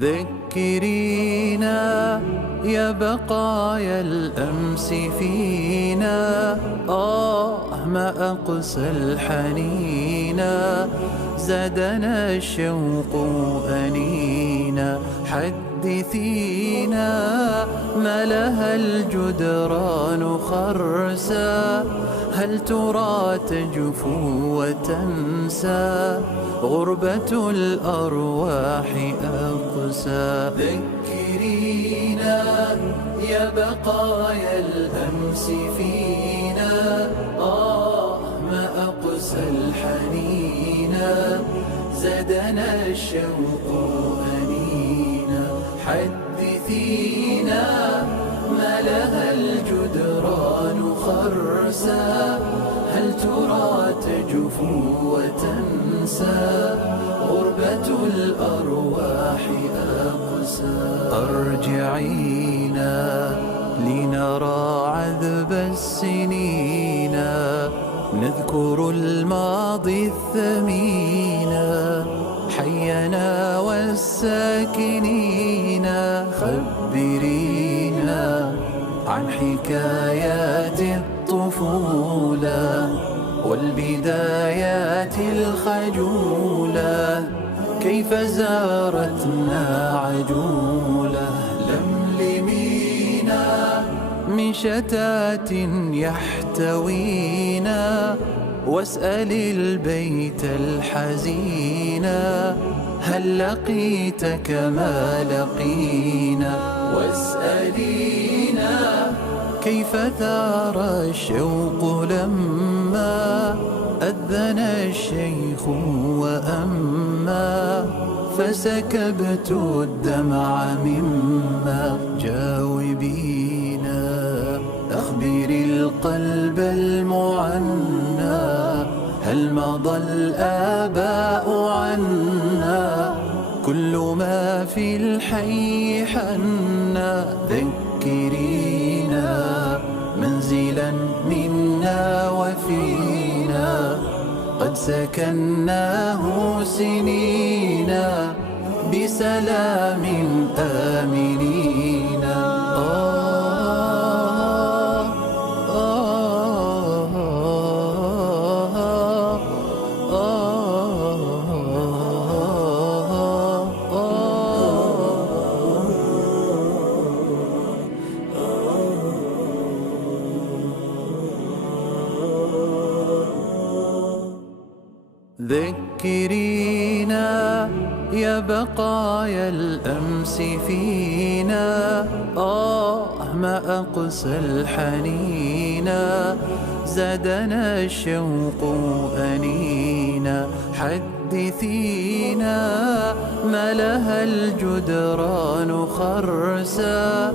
ذكرينا يا بقايا الأمس فينا، ما أقسى الحنينا، زادنا الشوق أنينا. حدثينا ما لها الجدران خرسا، هل ترى تجفو وتنسى؟ غربة الأرواح أقسى. ذكرينا يا بقايا الأمس فينا، ما أقسى الحنينا، زادنا الشوق أنينا. حدثينا ما لها الجدران خرسا، هل ترى تجفو وتنسى؟ غربة الأرواح أقسى. أرجعينا لنرى عذب السنين، نذكر الماضي الثمين، حينا والساكنين. خبرينا عن حكايات الطفولة والبدايات الخجولة، كيف زارتنا عجولة. لملمينا من شتات يحتوينا، واسأل البيت الحزينا، هل لقيت كما لقينا؟ واسألينا كيف ثار الشوق لما أذن الشيخ وأما، فسكبت الدمع مما. جاوبينا أخبري القلب المعنى، هل مضى الآباء عنا؟ كل ما في الحي حنا. ذكرينا منزلا منا وفينا، قد سكناه سنينا، بسلام آمنين. ذكرينا يا بقايا الأمس فينا، ما أقسى الحنينا، زادنا الشوق أنينا. حدثينا ما لها الجدران خرسا،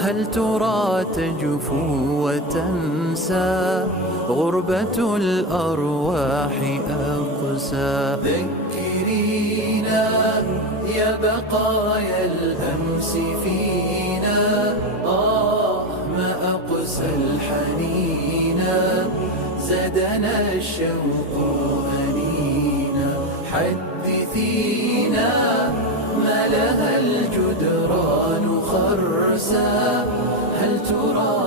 هل ترى تجفو وتنسى؟ غربة الأرواح أقسى. ذكرينا يا بقايا الأمس فينا، ما أقسى الحنينا، زادنا الشوق أنينا. حدثينا ما لها الجدران خرسا، هل ترى